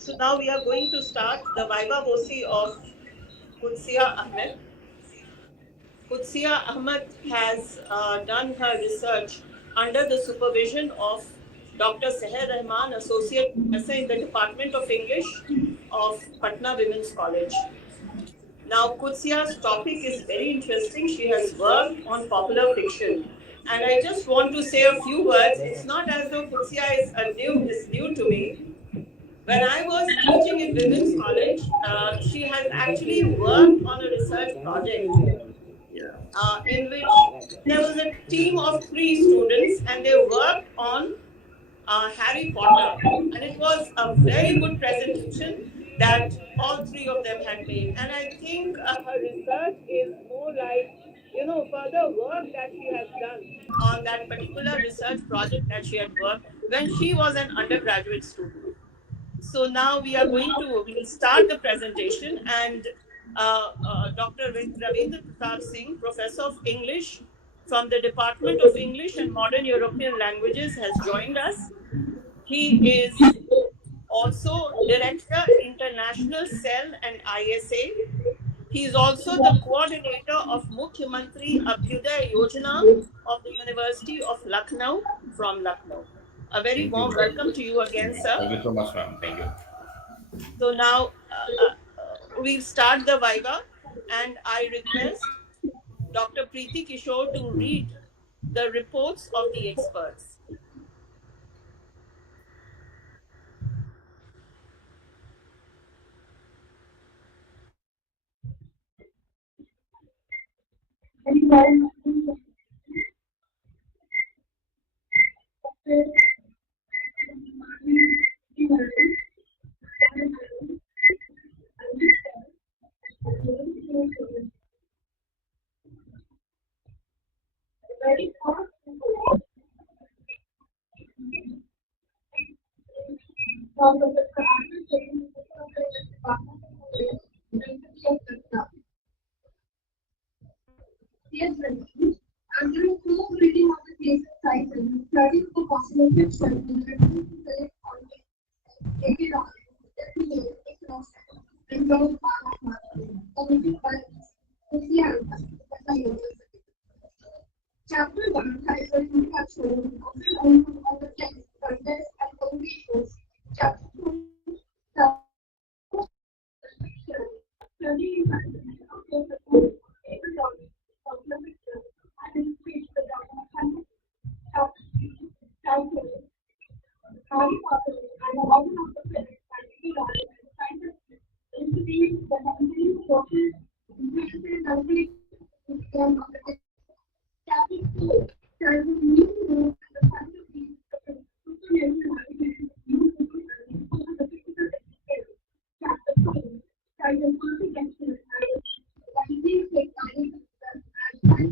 So now we are going to start the Viva-Voce of Qudsia Ahmad. Qudsia Ahmad has done her research under the supervision of Dr. Sahar Rahman, Associate Professor in the Department of English of Patna Women's College. Now, Qudsia's topic is very interesting. She has worked on popular fiction. And I just want to say a few words. It's not as though Qudsia is new to me. When I was teaching in Women's College, she has actually worked on a research project in which there was a team of 3 students and they worked on Harry Potter. And it was a very good presentation that all 3 of them had made. And I think her research is more like, further work that she has done on that particular research project that she had worked when she was an undergraduate student. So now we will start the presentation, and Dr. Ravindra Pratap Singh, Professor of English from the Department of English and Modern European Languages, has joined us. He is also Director, International Cell and ISA. He is also the coordinator of Mukhyamantri Abhyuday Yojana of the University of Lucknow from Lucknow. A very Thank you. warm welcome to you again, sir. Thank you so much, ma'am. Thank you. So now we'll start the Viva, and I request Dr. Preeti Kishore to read the reports of the experts. Yes, Ranjit. And there is no reading of the case cycle. Studying the possibility of self-interest, select content, take it on, definitely, and go committed by Qudsia Ahmad. Chapter 1 titled Introduction of the text, context, and conclusions. Chapter 2 studying of the and speech the document Harry Potter and the Order of the Phoenix and institute the country forces increases country chapter 2 there is a new rule and the country supernatural navigation new chapter 2 there is a multi-dimensional and these take time and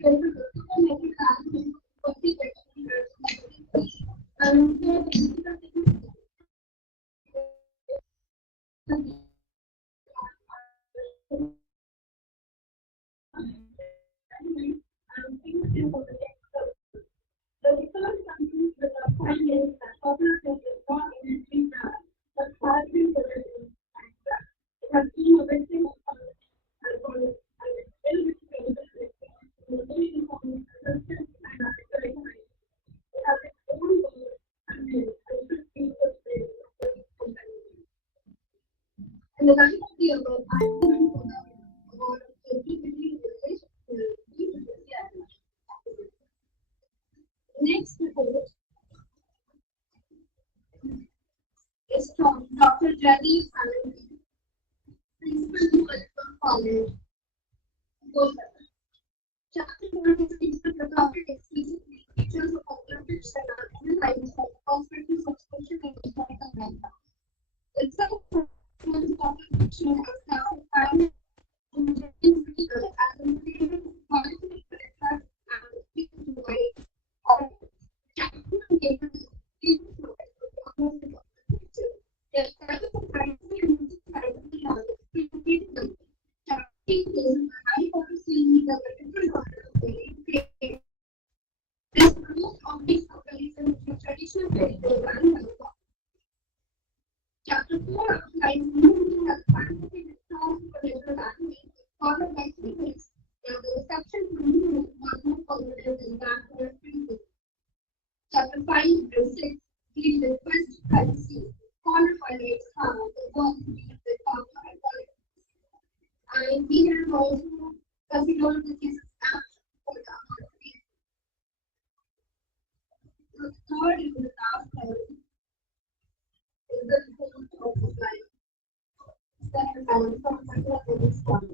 there is a supernatural and the different countries that are finding that popular is not in the but has been developing it has been a victim of and and the kind of the above about creativity next report is from Dr. Jadid Anand, Principal of College. Chapter 1 is the topic explicitly features of alternative setup and lines like hospital subscription and historical meta. Itself was topic fiction as now and in legal as a material policy to attract and speak to write or chapter given people to almost the picture. Yes, that is a privacy and privacy knowledge to them. Chapter is high policy the different order of the this most obvious comparison to traditional medical and health. Chapter Before applies moving as fantasy discounts for regular anime, followed by sequels. Now the reception to movement was more positive than that for freezing. Chapter 5 and 6 deal with first privacy, followed by the how the work deals with power and politics. And we have also considered the cases action for the authorities. The third is the last level is the report of the life. Second level from the one.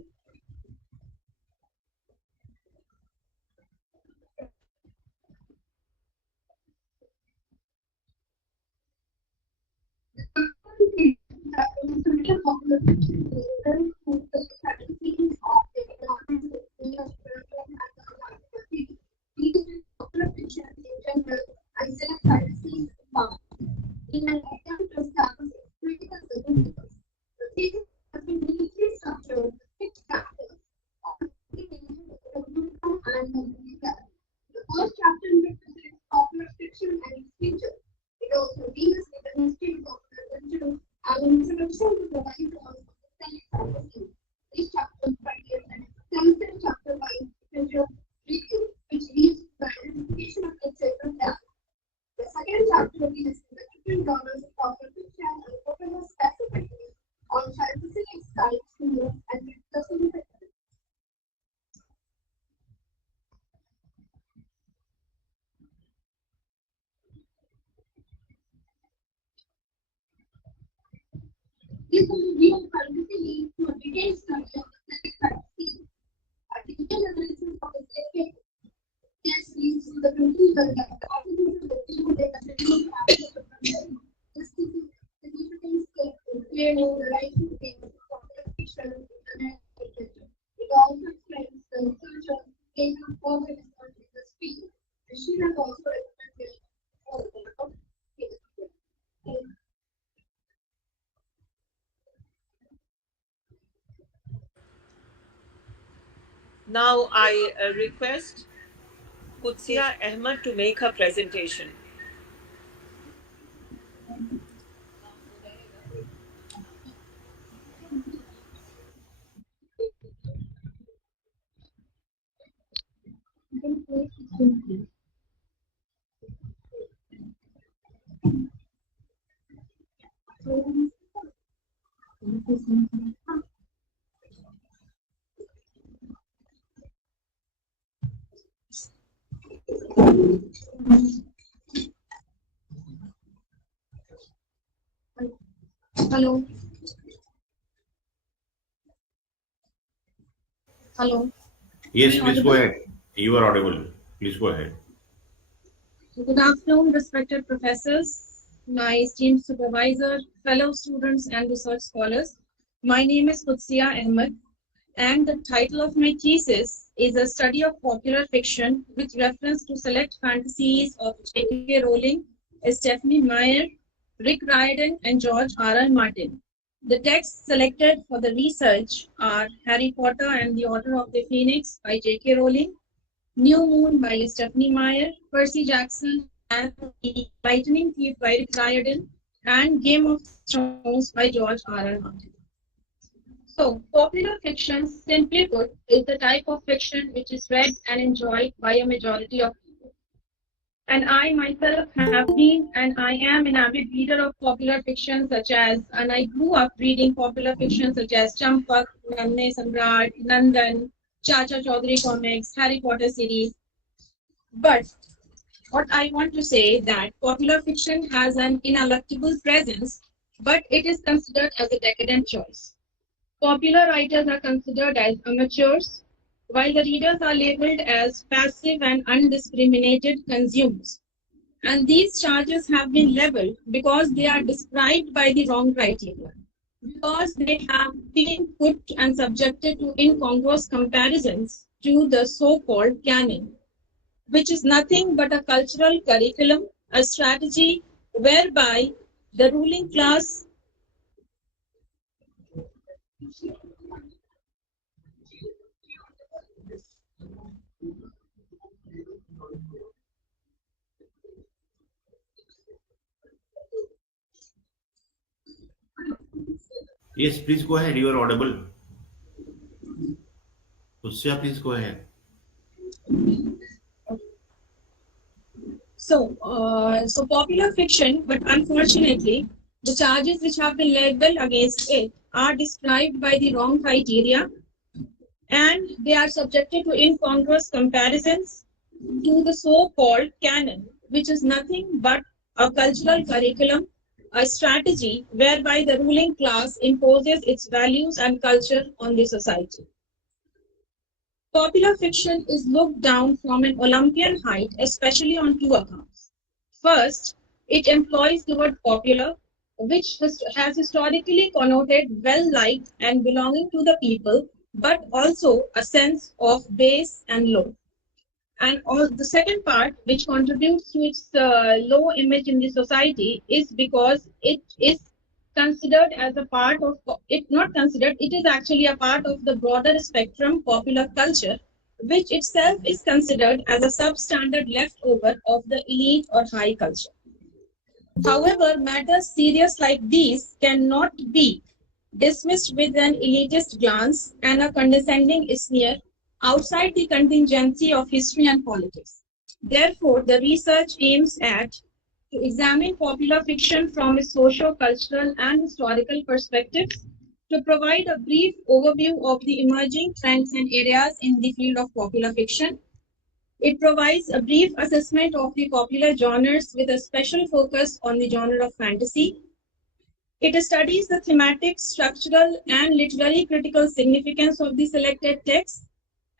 In an attempt to establish critical significance, the thesis has been neatly structured with 6 chapters on and the first chapter represents popular fiction and its features. It also deals with the history of religion and an introduction to the life of the fantasy. This chapter contains an extensive chapter-wise literature review, which leads to the identification of the sacred text. The second chapter deals with the different genres of popular fiction and focuses specifically on fantasy, science, humor, and critical significance. This overview of fantasy leads to a detailed study of the select fantasy. A detailed analysis of the select text leads to the conclusion that the audience will view the material factors of fantasy. This significant step in clearly the right to think of popular fiction and literature. It also explains the researchers gain a further research in this field. She has also recommended for the Now I request Qudsia Ahmad to make her presentation. Hello. Hello. Yes, please go ahead. You are audible. Please go ahead. Good afternoon, respected professors, my esteemed supervisor, fellow students, and research scholars. My name is Qudsia Ahmad, and the title of my thesis is a study of popular fiction with reference to select fantasies of J.K. Rowling, Stephanie Meyer, Rick Riordan, and George R.R. Martin. The texts selected for the research are Harry Potter and the Order of the Phoenix by J.K. Rowling, New Moon by Stephanie Meyer, Percy Jackson and the Lightning Thief by Rick Riordan, and Game of Thrones by George R.R. Martin. So, popular fiction, simply put, is the type of fiction which is read and enjoyed by a majority of people. And I myself have been and I am an avid reader of popular fiction and I grew up reading popular fiction such as Champak, Nanne Samrat, Nandan, Chacha Chaudhary comics, Harry Potter series. But what I want to say that popular fiction has an ineluctable presence, but it is considered as a decadent choice. Popular writers are considered as amateurs, while the readers are labeled as passive and undiscriminated consumers. And these charges have been leveled because they are described by the wrong criteria, because they have been put and subjected to incongruous comparisons to the so-called canon, which is nothing but a cultural curriculum, a strategy whereby the ruling class Yes, please go ahead. You are audible. Qudsia, please go ahead. So popular fiction, but unfortunately, the charges which have been labeled against it are described by the wrong criteria, and they are subjected to incongruous comparisons to the so-called canon, which is nothing but a cultural curriculum, a strategy whereby the ruling class imposes its values and culture on the society. Popular fiction is looked down from an Olympian height, especially on two accounts. First, it employs the word popular, which has historically connoted well-liked and belonging to the people, but also a sense of base and low. And the second part, which contributes to its low image in the society, is because it is considered as a part of not considered, it is actually a part of the broader spectrum popular culture, which itself is considered as a substandard leftover of the elite or high culture. However, matters serious like these cannot be dismissed with an elitist glance and a condescending sneer outside the contingency of history and politics. Therefore, the research aims at to examine popular fiction from a socio-cultural and historical perspectives, to provide a brief overview of the emerging trends and areas in the field of popular fiction. It provides a brief assessment of the popular genres with a special focus on the genre of fantasy. It studies the thematic, structural, and literary critical significance of the selected texts.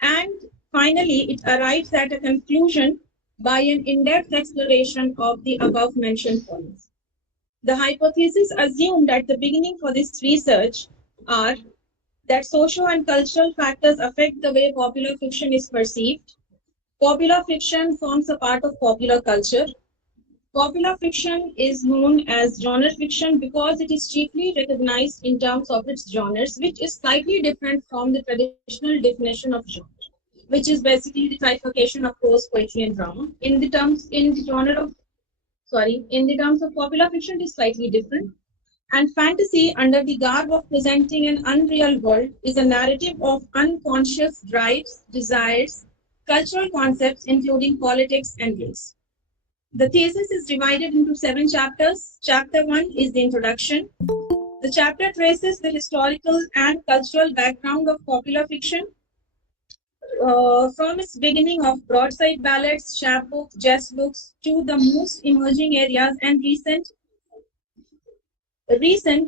And finally, it arrives at a conclusion by an in-depth exploration of the above-mentioned points. The hypotheses assumed at the beginning for this research are that social and cultural factors affect the way popular fiction is perceived. Popular fiction forms a part of popular culture. Popular fiction is known as genre fiction because it is chiefly recognized in terms of its genres, which is slightly different from the traditional definition of genre, which is basically the trifurcation of prose, poetry, and drama. In the terms of popular fiction, it is slightly different. And fantasy, under the garb of presenting an unreal world, is a narrative of unconscious drives, desires, cultural concepts, including politics and race. The thesis is divided into 7 chapters. Chapter 1 is the introduction. The chapter traces the historical and cultural background of popular fiction, from its beginning of broadside ballads, chapbooks, jest books, to the most emerging areas and recent,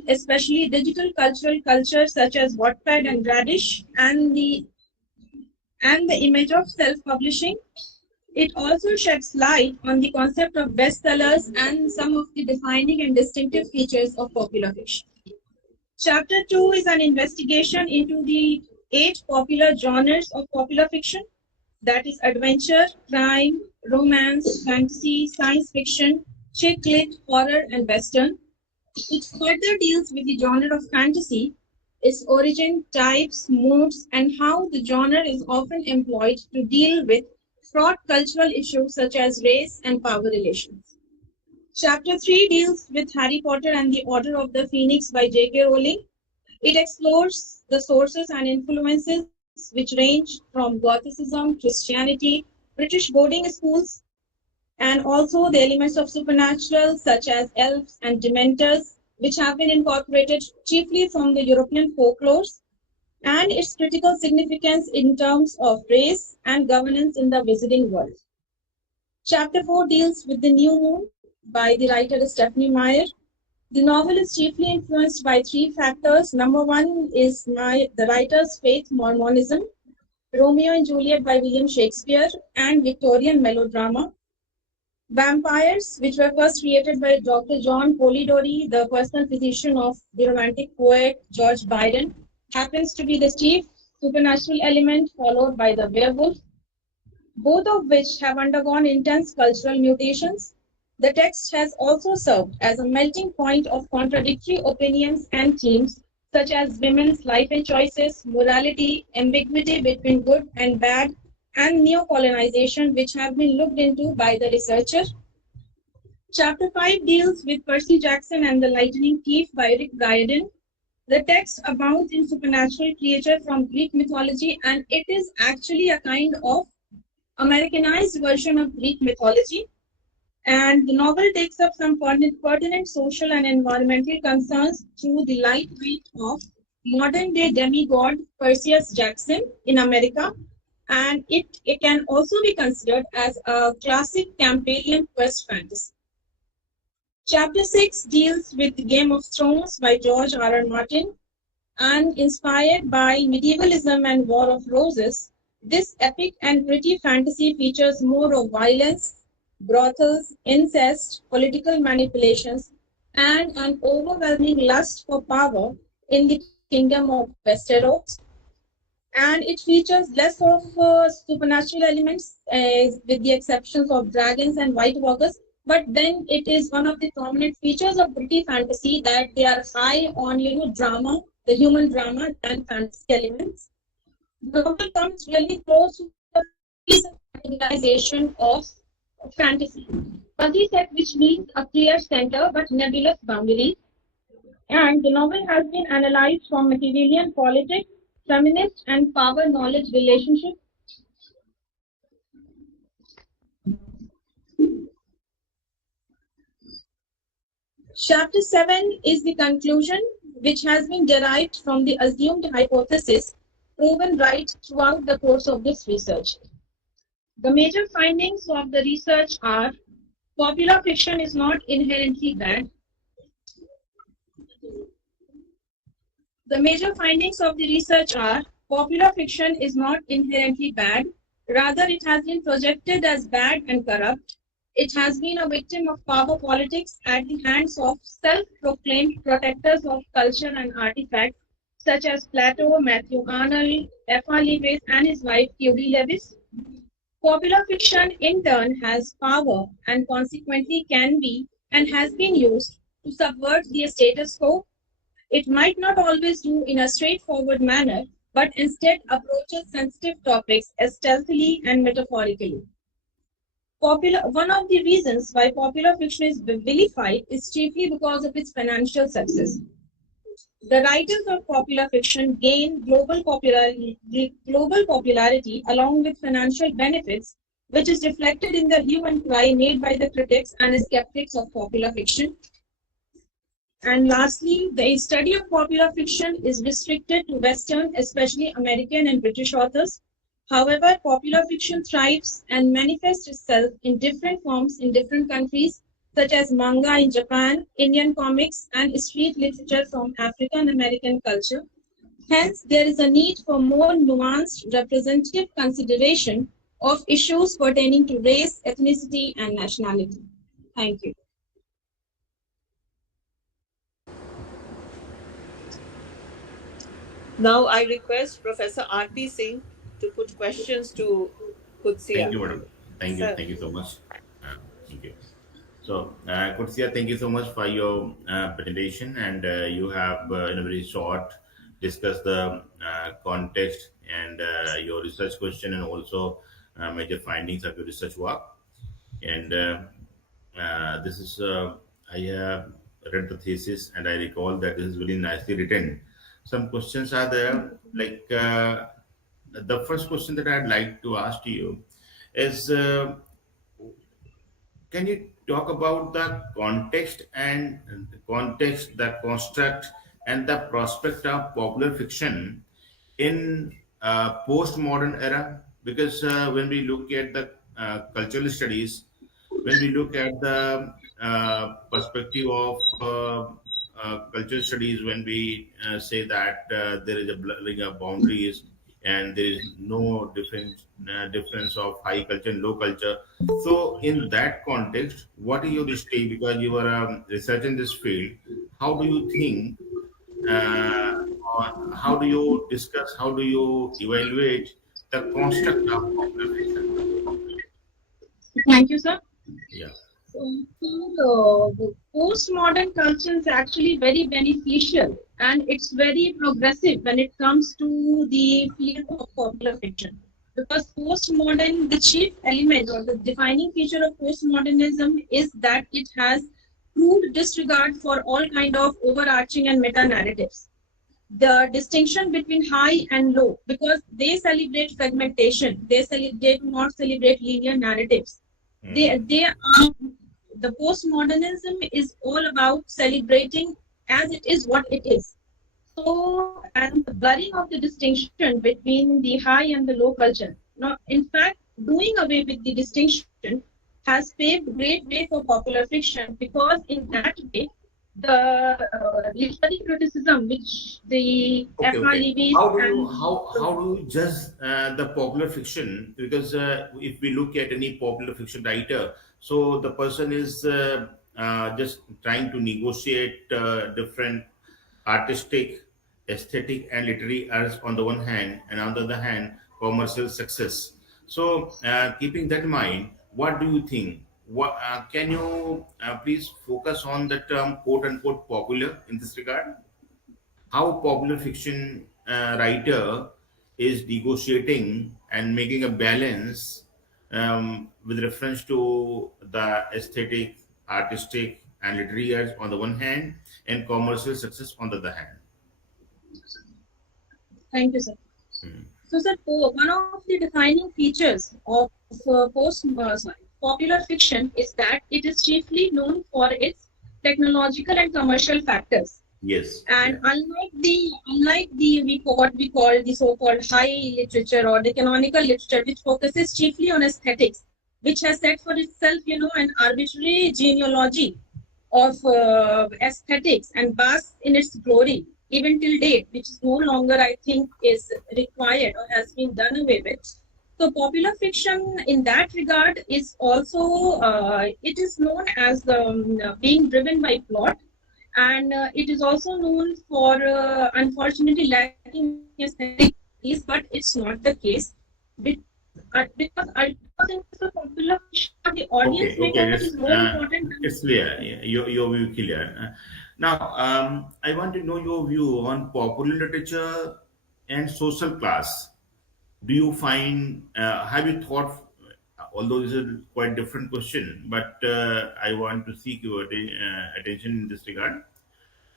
especially digital cultural cultures such as Wattpad and Radish, and the image of self-publishing. It also sheds light on the concept of bestsellers and some of the defining and distinctive features of popular fiction. Chapter 2 is an investigation into the 8 popular genres of popular fiction, that is adventure, crime, romance, fantasy, science fiction, chick lit, horror, and western. It further deals with the genre of fantasy, its origin, types, modes, and how the genre is often employed to deal with fraught cultural issues such as race and power relations. Chapter 3 deals with Harry Potter and the Order of the Phoenix by J.K. Rowling. It explores the sources and influences which range from Gothicism, Christianity, British boarding schools, and also the elements of supernatural such as elves and dementors, which have been incorporated chiefly from the European folklores, and its critical significance in terms of race and governance in the Wizarding world. Chapter 4 deals with The New Moon by the writer Stephanie Meyer. The novel is chiefly influenced by 3 factors. Number 1 is the writer's faith, Mormonism, Romeo and Juliet by William Shakespeare, and Victorian melodrama. Vampires, which were first created by Dr. John Polidori, the personal physician of the Romantic poet George Byron, happens to be the chief supernatural element, followed by the werewolf, both of which have undergone intense cultural mutations. The text has also served as a melting point of contradictory opinions and themes such as women's life and choices, morality, ambiguity between good and bad, and neo-colonization, which have been looked into by the researcher. Chapter 5 deals with Percy Jackson and the Lightning Thief by Rick Riordan. The text abounds in supernatural creatures from Greek mythology, and it is actually a kind of Americanized version of Greek mythology. And the novel takes up some pertinent social and environmental concerns through the light weight of modern day demigod Perseus Jackson in America. And it can also be considered as a classic Campbellian quest fantasy. Chapter 6 deals with Game of Thrones by George R.R. Martin, and inspired by medievalism and War of Roses. This epic and gritty fantasy features more of violence, brothels, incest, political manipulations, and an overwhelming lust for power in the kingdom of Westeros. And it features less of supernatural elements, with the exceptions of dragons and white walkers. But then it is one of the prominent features of gritty fantasy that they are high on, drama, the human drama, and fantasy elements. The novel comes really close to the categorization of fantasy. Fuzzy set, which means a clear center but nebulous boundaries. And the novel has been analyzed from Machiavellian politics, feminist, and power knowledge relationships. Chapter 7 is the conclusion, which has been derived from the assumed hypothesis proven right throughout the course of this research. The major findings of the research are: popular fiction is not inherently bad. The major findings of the research are: popular fiction is not inherently bad, rather it has been projected as bad and corrupt. It has been a victim of power politics at the hands of self-proclaimed protectors of culture and artifacts, such as Plato, Matthew Arnold, F.R. Lewis, and his wife Ph.D. Lewis. Popular fiction, in turn, has power and consequently can be and has been used to subvert the status quo. It might not always do in a straightforward manner, but instead approaches sensitive topics as stealthily and metaphorically. One of the reasons why popular fiction is vilified is chiefly because of its financial success. The writers of popular fiction gain global popularity along with financial benefits, which is reflected in the hue and cry made by the critics and skeptics of popular fiction. And lastly, the study of popular fiction is restricted to Western, especially American and British authors. However, popular fiction thrives and manifests itself in different forms in different countries, such as manga in Japan, Indian comics, and street literature from African American culture. Hence, there is a need for more nuanced representative consideration of issues pertaining to race, ethnicity, and nationality. Thank you. Now I request Professor R.P. Singh to put questions to Qudsia. Thank you, madam. Thank you. Sir. Thank you so much. Thank you. So, Qudsia, thank you so much for your presentation, and you have, in a very short, discussed the context and your research question, and also major findings of your research work. And this is, I have read the thesis, and I recall that this is very nicely written. Some questions are there, like the first question that I'd like to ask you is. Can you talk about the context, the construct, and the prospect of popular fiction in postmodern era? Because when we look at the cultural studies, when we look at the perspective of cultural studies, when we say that there is a blurring of boundaries and there is no difference of high culture and low culture. So, in that context, what is your stake? Because you are research in this field, how do you think? Or how do you discuss? How do you evaluate the construct of popular fiction? Thank you, sir. Yeah. The postmodern culture is actually very beneficial and it's very progressive when it comes to the field of popular fiction. Because postmodern, the chief element or the defining feature of postmodernism is that it has crude disregard for all kind of overarching and meta narratives. the distinction between high and low, because they celebrate fragmentation. They do not celebrate linear narratives. They are the postmodernism is all about celebrating as it is what it is. So, and the blurring of the distinction between the high and the low culture. Now, in fact, doing away with the distinction has paved great way for popular fiction, because in that way, the literary criticism which the Okay, okay. FREVs How do you judge the popular fiction? Because if we look at any popular fiction writer, so the person is just trying to negotiate different artistic, aesthetic, and literary arts on the one hand, and on the other hand, commercial success. So, keeping that in mind, what do you think? What can you please focus on the term "quote unquote" popular in this regard? How popular fiction writer is negotiating and making a balance with reference to the aesthetic, artistic, and literary arts on the one hand, and commercial success on the other hand. Thank you, sir. So, sir, one of the defining features of popular fiction is that it is chiefly known for its technological and commercial factors. Yes. And unlike the what we call the so-called high literature or the canonical literature, which focuses chiefly on aesthetics, which has set for itself, an arbitrary genealogy of aesthetics and basks in its glory even till date, which is no longer, I think, is required or has been done away with. So popular fiction in that regard is also, it is known as being driven by plot, and it is also known for, unfortunately, lacking aesthetic, but it's not the case. Because in the popular fiction, the audience Okay, makeup yes, is more important than it's clear. Your view clear. Now, I want to know your view on popular literature and social class. Do you find, have you thought, although this is a quite different question, but I want to seek your attention in this regard.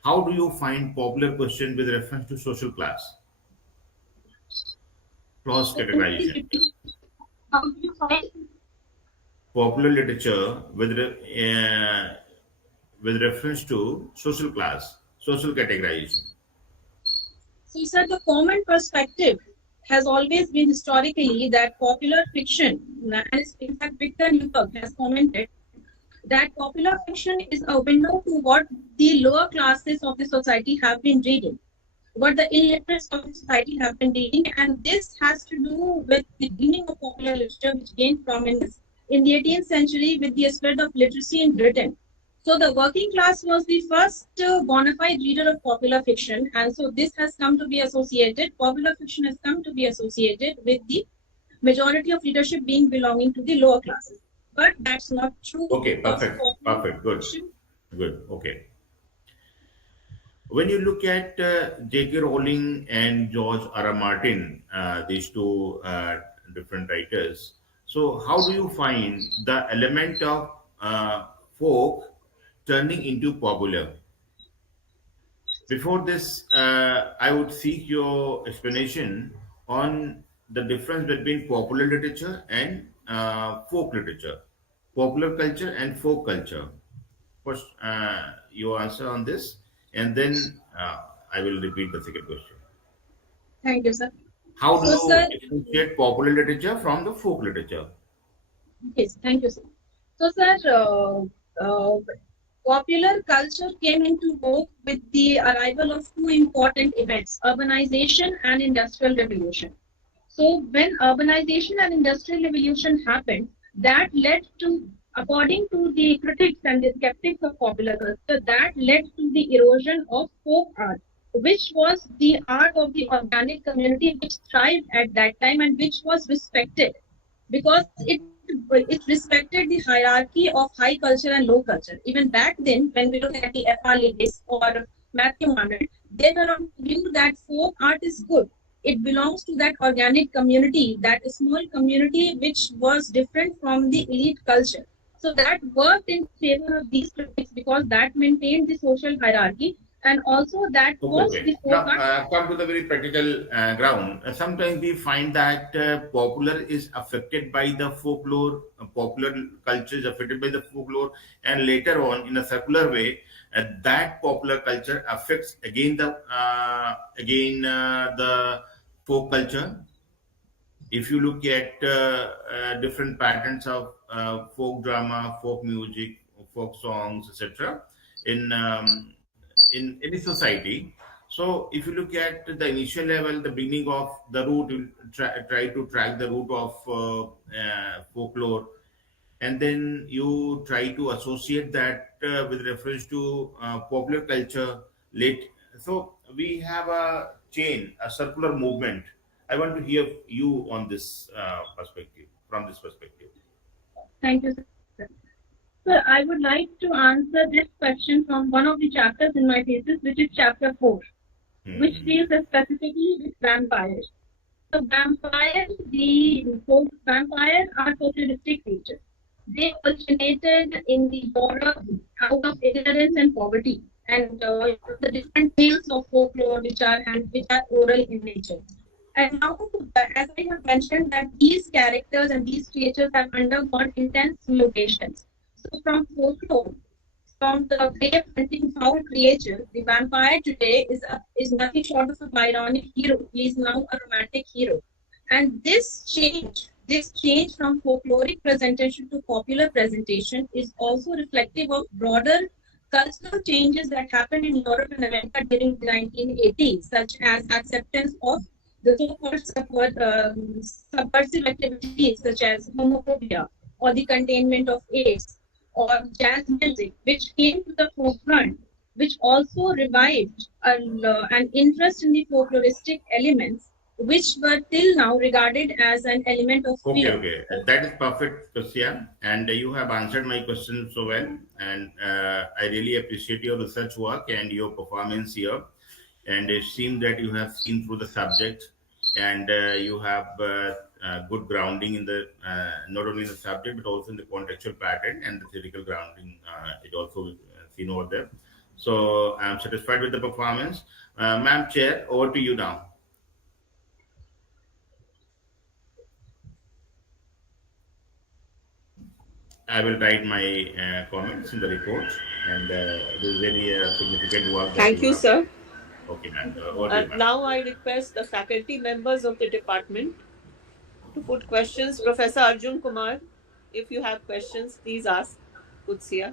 How do you find popular question with reference to social class categorization? How do you find Popular literature with reference to social categorization. So, sir, the common perspective has always been historically that popular fiction, and in fact, Victor Newberg has commented that popular fiction is a window to what the lower classes of the society have been reading, what the illiterates of the society have been reading, and this has to do with the beginning of popular literature, which gained prominence in the 18th century with the spread of literacy in Britain. So the working class was the first bona fide reader of popular fiction, and so this has come to be associated, popular fiction has come to be associated with the majority of leadership being belonging to the lower classes. But that's not true. Okay, perfect, good. Okay. When you look at J.K. Rowling and George R. R. Martin, these two different writers, so how do you find the element of folk turning into popular? Before this, I would seek your explanation on the difference between popular literature and folk literature, popular culture and folk culture. First, your answer on this, and then I will repeat the second question. Thank you, sir. How do So, you sir, differentiate popular literature from the folk literature? yes, thank you, sir. So, sir, popular culture came into vogue with the arrival of two important events, urbanization and industrial revolution. So when urbanization and industrial revolution happened, that led to, according to the critics and the skeptics of popular culture, that led to the erosion of folk art, which was the art of the organic community which thrived at that time and which was respected, because it respected the hierarchy of high culture and low culture. Even back then, when we look at the F.R. Lewis or Matthew Arnold, they were of the view that folk art is good. It belongs to that organic community, that small community which was different from the elite culture. So that worked in favor of these critics because that maintained the social hierarchy. and also that was Okay. the Now, forefront. come to the very practical ground. Sometimes we find that popular is affected by the folklore, popular culture is affected by the folklore, and later on, in a circular way, that popular culture affects again the folk culture. If you look at different patterns of folk drama, folk music, folk songs, etc., in in any society. So, if you look at the initial level, the beginning of the root, you try to track the root of folklore, and then you try to associate that with reference to popular culture late. So we have a chain, a circular movement. I want to hear you on this perspective, from this perspective. Thank you, sir. Sir, I would like to answer this question from one of the chapters in my thesis, which is chapter 4, which Hmm. deals specifically with vampires. So vampires, the folk vampires are folkloristic creatures. They originated in the Europe out of ignorance and poverty, and the different tales of folklore which are oral in nature. And now, as I have mentioned, that these characters and these creatures have undergone intense mutations. So from folklore, from the grave hunting foul creature, the vampire today is nothing short of a Byronic hero. He is now a romantic hero. And this change from folkloric presentation to popular presentation is also reflective of broader cultural changes that happened in Europe and America during the 1980s, such as acceptance of the so-called subversive activities such as homophobia or the containment of AIDS or jazz music, which came to the forefront, which also revived an interest in the folkloristic elements, which were till now regarded as an element of Okay, fear. okay. That is perfect, Qudsia. And you have answered my question so well. And I really appreciate your research work and your performance here. And it seems that you have seen through the subject, and you have good grounding in the not only in the subject but also in the contextual pattern and the theoretical grounding. It also seen over there. So I'm satisfied with the performance. Ma'am Chair, over to you now. I will write my comments in the report, and it is really a significant work that Thank you you, have. sir. Okay, ma'am. Over to you, ma'am. Now I request the faculty members of the department to put questions. Professor Arjun Kumar, if you have questions, please ask Qudsia.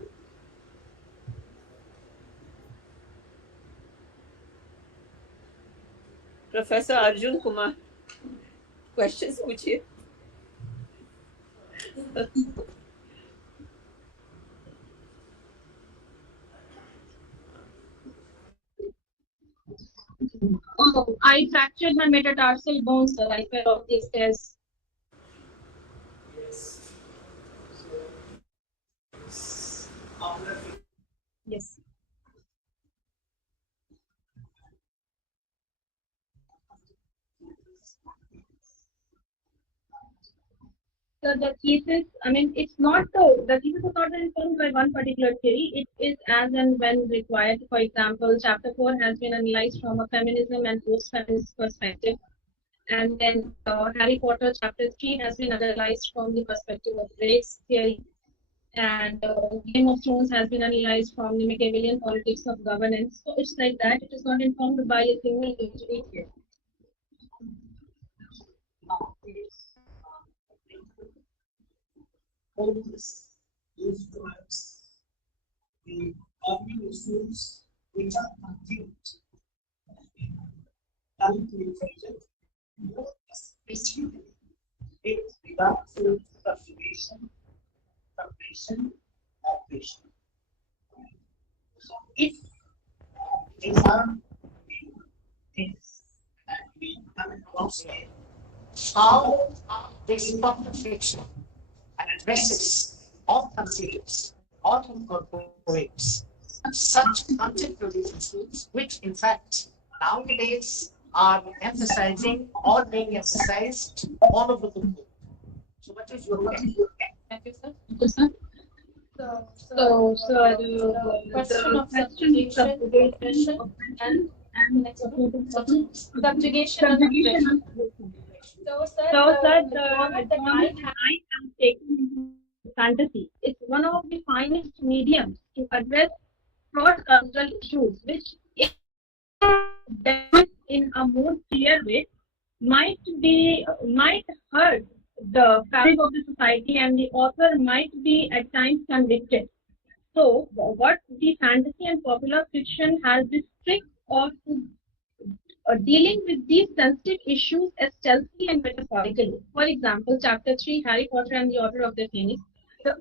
Professor Arjun Kumar, questions पूछिए. Oh, I fractured my metatarsal bone, sir. I fell off the stairs. Yes. So the thesis, I mean, the thesis is not informed by one particular theory. It is as and when required. For example, chapter 4 has been analyzed from a feminism and post-feminist perspective. And then Harry Potter chapter 3 has been analyzed from the perspective of race theory. And Game of Thrones has been analyzed from the Machiavellian politics of governance. So it's like that. It is not informed by a single theory here. Always use words. The organisms which are consumed cultivated more especially with regard to cultivation, preparation, operation. So if these are the things that we come across here, how this publication addresses or considers or incorporates such contemporary issues, which in fact nowadays are emphasizing or being emphasized all over the globe. So, what is your opinion? Thank you, sir. So, the Question of question is subjugation, subjugation, oppression, oppression, and and subjugation and oppression. So, sir, The the genre that genre that I have taken is fantasy. It's one of the finest mediums to address cross-cultural issues, which, if done in a more clear way, might hurt the fabric of the society, and the author might be at times convicted. So, what the fantasy and popular fiction has this trick of dealing with these sensitive issues as stealthily and metaphorically. For example, Chapter 3, Harry Potter and the Order of the Phoenix. The,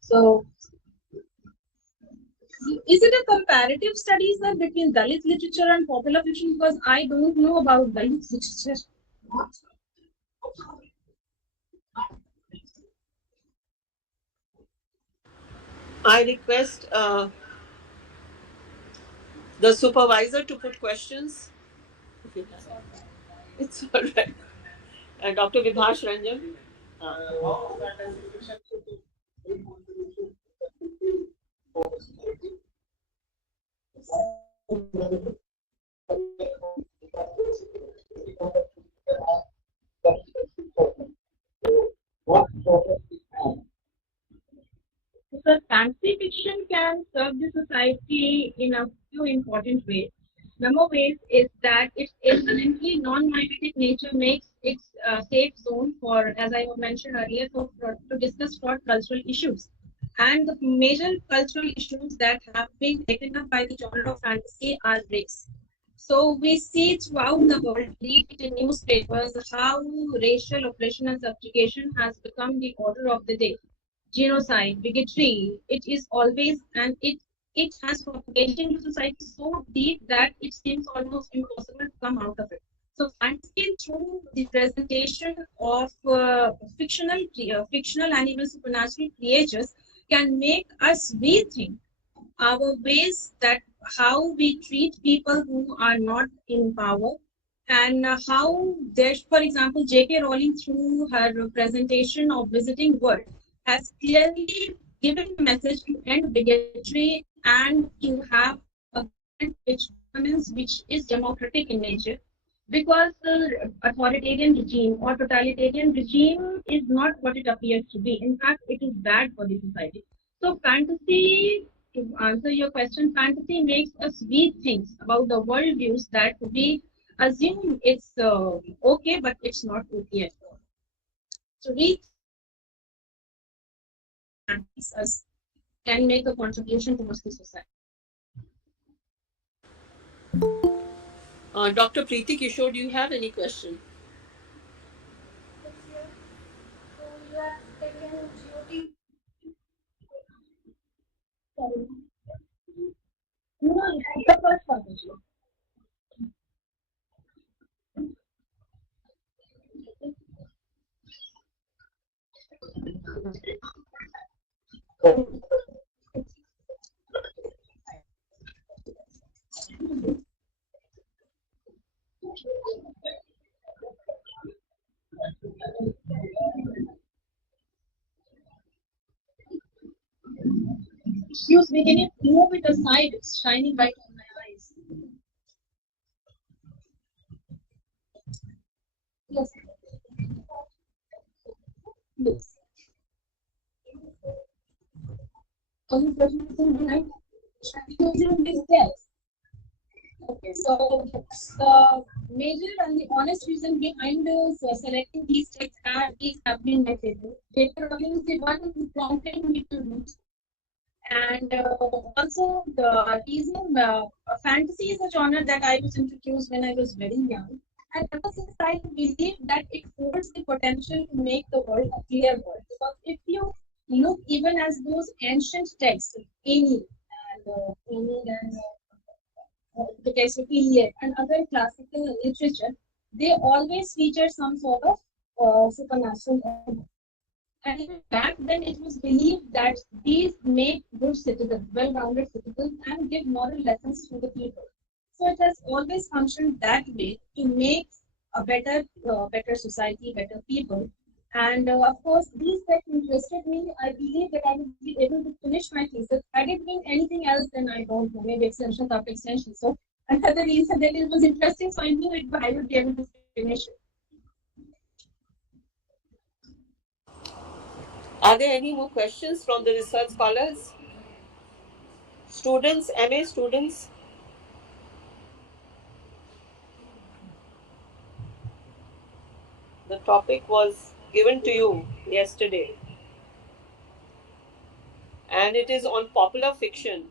so, is it a comparative studies then between Dalit literature and popular fiction? Because I don't know about Dalit literature. I request the supervisor to put questions. It's all right. Dr. Vibhash Ranjan. So fantasy fiction can serve the society in a few important ways. Number ways is that its inherently non-mimetic nature makes it a safe zone for, as I mentioned earlier, to discuss broad cultural issues. And the major cultural issues that have been taken up by the genre of fantasy are race. So we see throughout the world, read it in newspapers, how racial oppression and subjugation has become the order of the day. Genocide, bigotry, it is always, and it has propagated into society so deep that it seems almost impossible to come out of it. So fantasy through the presentation of fictional and even supernatural creatures can make us rethink our ways that how we treat people who are not in power, and how there's, for example, J.K. Rowling through her presentation of Visiting World has clearly given a message to end bigotry and to have a government which governance which is democratic in nature, because the authoritarian regime or totalitarian regime is not what it appears to be. In fact, it is bad for the society. So fantasy, to answer your question, fantasy makes us rethink about the world views that we assume it's okay, but it's not okay at all. So rethink us can make a contribution towards the society. Dr. Preeti Kishore, do you have any question? So you have taken GOT. Sorry. No, the first part. Excuse me, can you move it aside? It's shining right on my eyes. Yes. Yes. Can you present it behind? Using this desk. Okay, so the major and the honest reason behind selecting these texts are these have been my favorite. J.K. Rowling is the one who prompted me to do so. And also the reason fantasy is a genre that I was introduced when I was very young. And ever since I believe that it holds the potential to make the world a clear world. Because if you look even as those ancient texts, Aeneid and the text of Iliad and other classical literature, they always feature some sort of supernatural element. And even back then, it was believed that these make good citizens, well-rounded citizens, and give moral lessons to the people. So it has always functioned that way to make a better society, better people. And of course, these texts interested me. I believe that I would be able to finish my thesis. Had it been anything else, then I don't know, maybe extension after extension. So another reason that it was interesting, so I knew it, but I would be able to finish it. Are there any more questions from the research scholars? Students, MA students? The topic was given to you yesterday, and it is on popular fiction.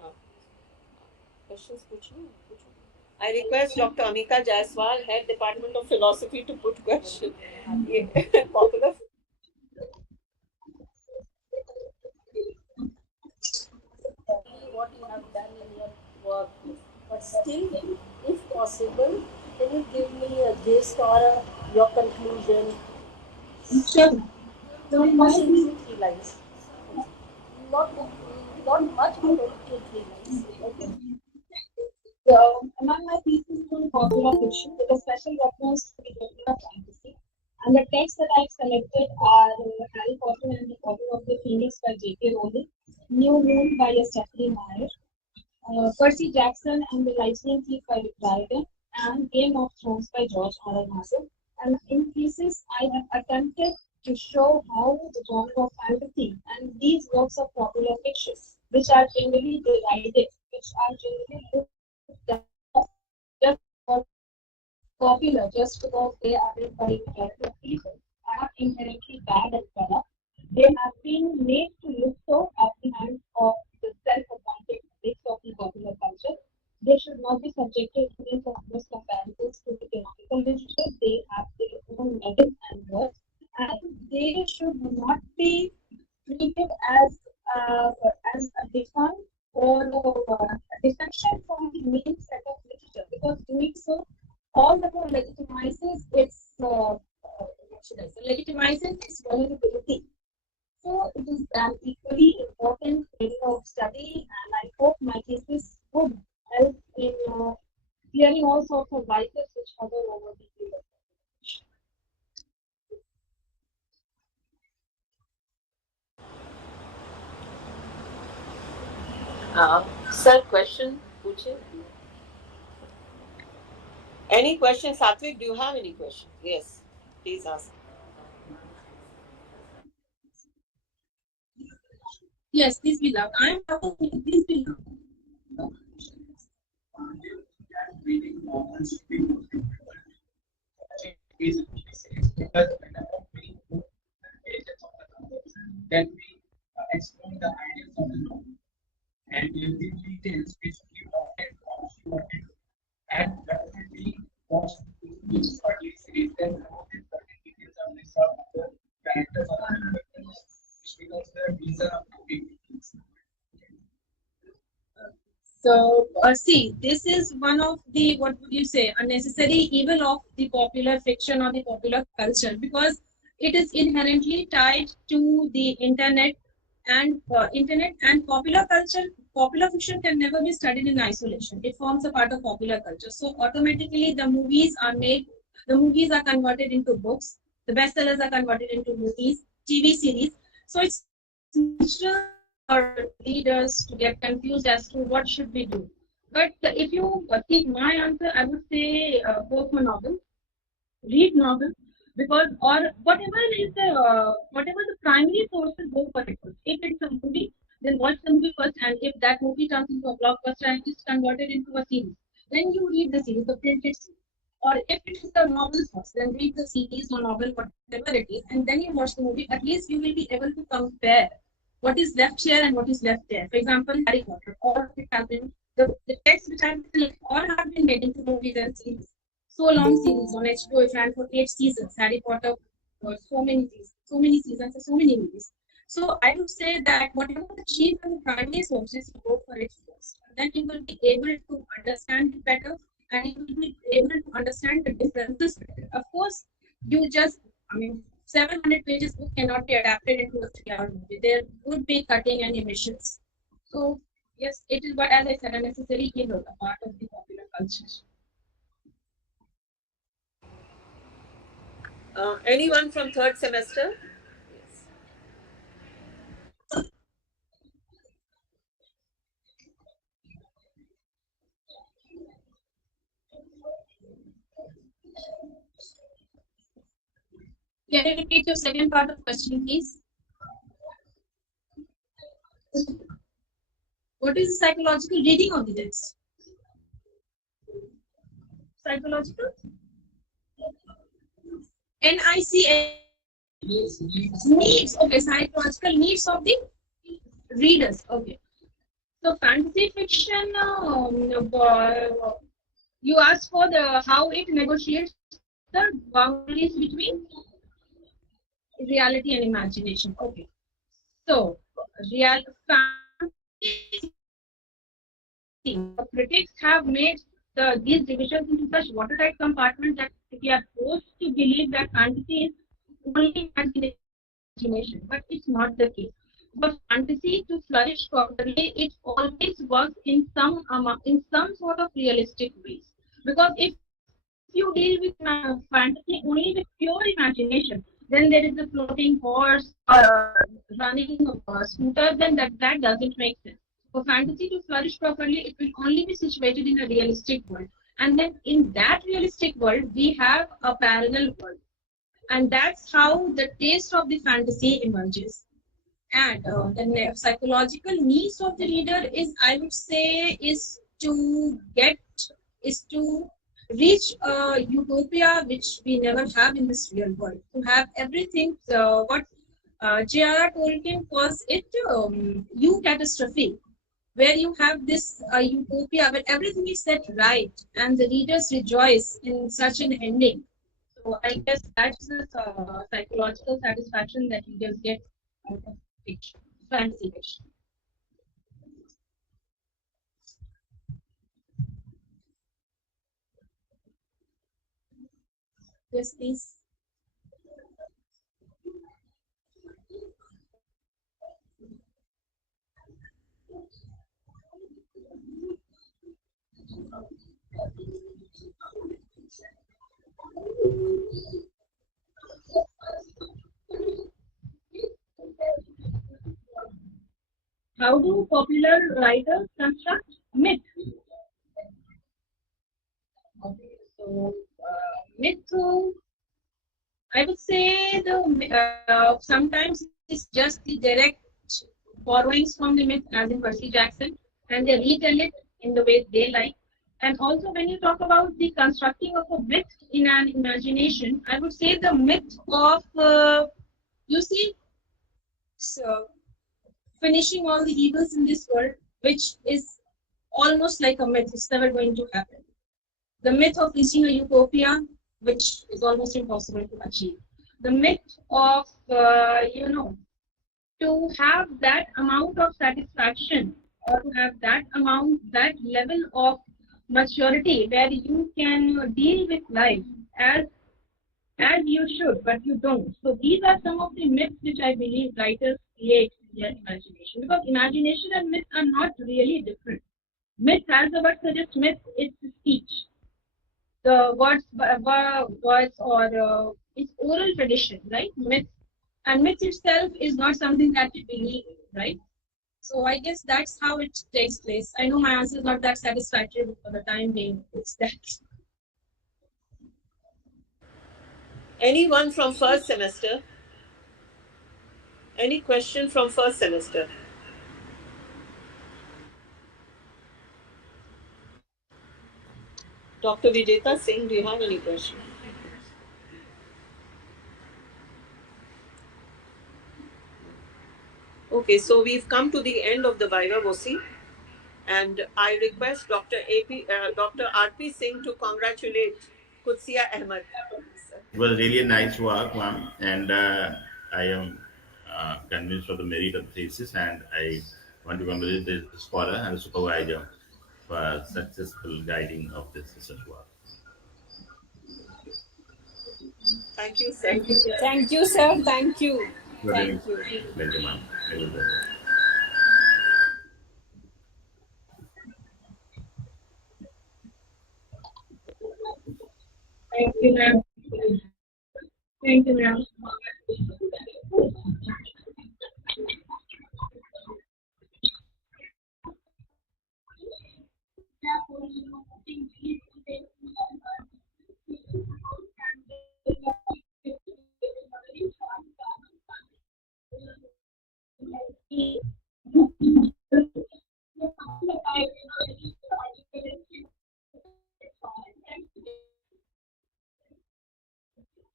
हाँ, questions पूछना पूछो. I request Dr. Amika Jaiswal, Head Department of Philosophy, to put question. Popular. What you have done in your work, but still, if possible, can you give me a gist or your conclusion? Sure. Not much in 2-3 lines. Not much, but only 2-3 lines. Okay. So, among my pieces on popular fiction, with a special reference to the genre of fantasy, and the texts that I've selected are Harry Potter and the Order of the Phoenix by J.K. Rowling, New Moon by Stephanie Meyer, Percy Jackson and the Lightning Thief by Rick Riordan, and Game of Thrones by George R.R. Martin. And in pieces, I have attempted to show how the genre of fantasy and these works of popular fiction, which are generally derided, which are generally looked down just for popular, just because they are read by majority of people, are not inherently bad and corrupt. They have been made to look so at the hands of the self-appointed critics of the popular culture. They should not be subjected to these obvious comparisons to the canonical literature. They have their own merit and worth, and they should not be treated uh, as a defund or a defection from the main set of literature, because doing so all the more legitimizes its what should I say, legitimizes its vulnerability. So it is an equally important area of study, and I hope my thesis would help in clearing all sorts of vices which hover over the field. Sir, question पूछे. Any questions, Satvik? Do you have any questions? Yes, please ask. Yes, please be loud. I am talking. Please be loud. Reading novels is because then we explore the ideas of the novel and the details which we wanted and definitely watch this early series then know the certain details of this of the characters of the characters because the reason of the details. So, see, this is one of the, what would you say, a necessary evil of the popular fiction or the popular culture, because it is inherently tied to the internet and popular culture. Popular fiction can never be studied in isolation. It forms a part of popular culture. So automatically the movies are made, the movies are converted into books, the bestsellers are converted into movies, TV series. So it's natural for leaders to get confused as to what should we do. But if you take my answer, I would say go for novel. read novels, because or whatever the primary sources, go for it first. If it's a movie, then watch the movie first, and if that movie turns into a blockbuster and is converted into a series, then you read the series, the printed series. Or if it is the novel first, then read the series or novel, whatever it is, and then you watch the movie. At least you will be able to compare what is left here and what is left there. For example, Harry Potter, all of it has been the text which have been all have been made into movies and series. So long series on HBO, it ran for 8 seasons. Harry Potter, so many seasons, and so many movies. So I would say that whatever the chief and the primary sources, you go for it first. Then you will be able to understand it better, and you will be able to understand the differences better. Of course, you just, I mean, 700 pages book cannot be adapted into a 3-hour movie. There would be cutting and omissions. So yes, it is, but as I said, a necessary evil, a part of the popular culture. Anyone from third semester? Yes. Can you repeat your second part of the question, please? What is the psychological reading of the text? Psychological? NIC needs. Okay, psychological needs of the readers. Okay. So fantasy fiction, you asked for the how it negotiates the boundaries between reality and imagination. Okay. So real fantasy, critics have made these divisions into such watertight compartments that we are forced to believe that fantasy is only imagination, but it's not the case. For fantasy to flourish properly, it always works in some sort of realistic ways. Because if you deal with fantasy only with pure imagination, then there is a floating horse or running a scooter, then that doesn't make sense. For fantasy to flourish properly, it will only be situated in a realistic world. And then in that realistic world, we have a parallel world. And that's how the taste of the fantasy emerges. And the psychological needs of the reader is, I would say, is to reach a utopia which we never have in this real world. To have everything, what J.R.R. Tolkien calls it, catastrophe, where you have this utopia where everything is set right and the readers rejoice in such an ending. So I guess that's the psychological satisfaction that readers get out of fiction, fantasy fiction. Yes, please. How do popular writers construct myth? Okay, so myth, I would say sometimes it's just the direct borrowings from the myth, as in Percy Jackson, and they retell it in the way they like. And also, when you talk about the constructing of a myth in an imagination, I would say the myth of you see, so finishing all the evils in this world, which is almost like a myth. It's never going to happen. The myth of reaching a utopia, which is almost impossible to achieve. The myth of, to have that amount of satisfaction, or to have that level of maturity where you can deal with life as you should, but you don't. So these are some of the myths which I believe writers create in their imagination. Because imagination and myth are not really different. Myth, as the word suggests, myth is speech. The words or it's oral tradition, right? Myth, and myth itself is not something that we believe in, right? So I guess that's how it takes place. I know my answer is not that satisfactory, but for the time being, it's that. Anyone from first semester? Any question from first semester? Dr. Vijeta Singh, do you have any question? Okay, so we've come to the end of the Viva-Voce, and I request Dr. R.P. Singh to congratulate Qudsia Ahmad. It was really a nice work, ma'am, and I am convinced of the merit of the thesis, and I want to congratulate the scholar and the supervisor for successful guiding of this research work. Thank you, sir. Thank you, sir. Thank you. Well, Thank you. pleasure, ma'am. Very well. Thank you, ma'am. Thank you, ma'am.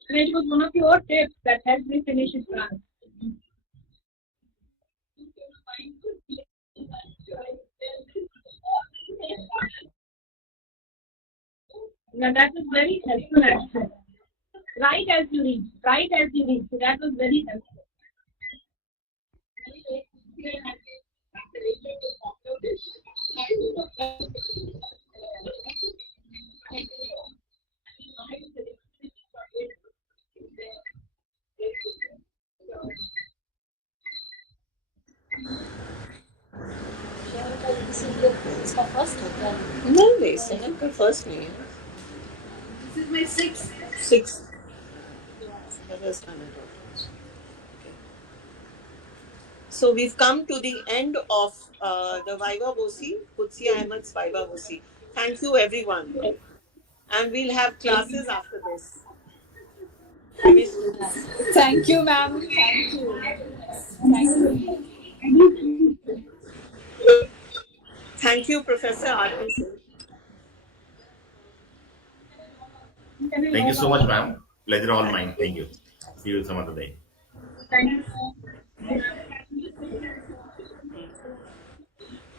And it was one of your tips that helped me finish his plan. Now that was very helpful actually. Write as you read. Write as you read. So that was very helpful. This is the first one. No, second का first नहीं है. This is my sixth. Sixth. That was done at all. Okay. So we've come to the end of the Viva-Voce, Qudsia Ahmad's Viva-Voce. Thank you, everyone. And we'll have classes after this. Chemistry. Thank you, ma'am. Thank you. Thank you. Thank you, Professor R.P. Singh. Thank you so much, ma'am. Pleasure all mine. Thank you. See you some other day. Thank you.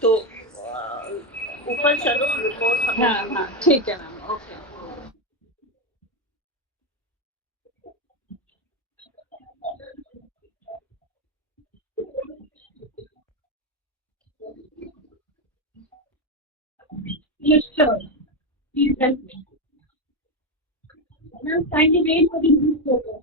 तो ऊपर चलो report हमें. हाँ हाँ ठीक है ma'am. Okay. Yes, sir. Please help me. Ma'am, kindly wait for the newspaper.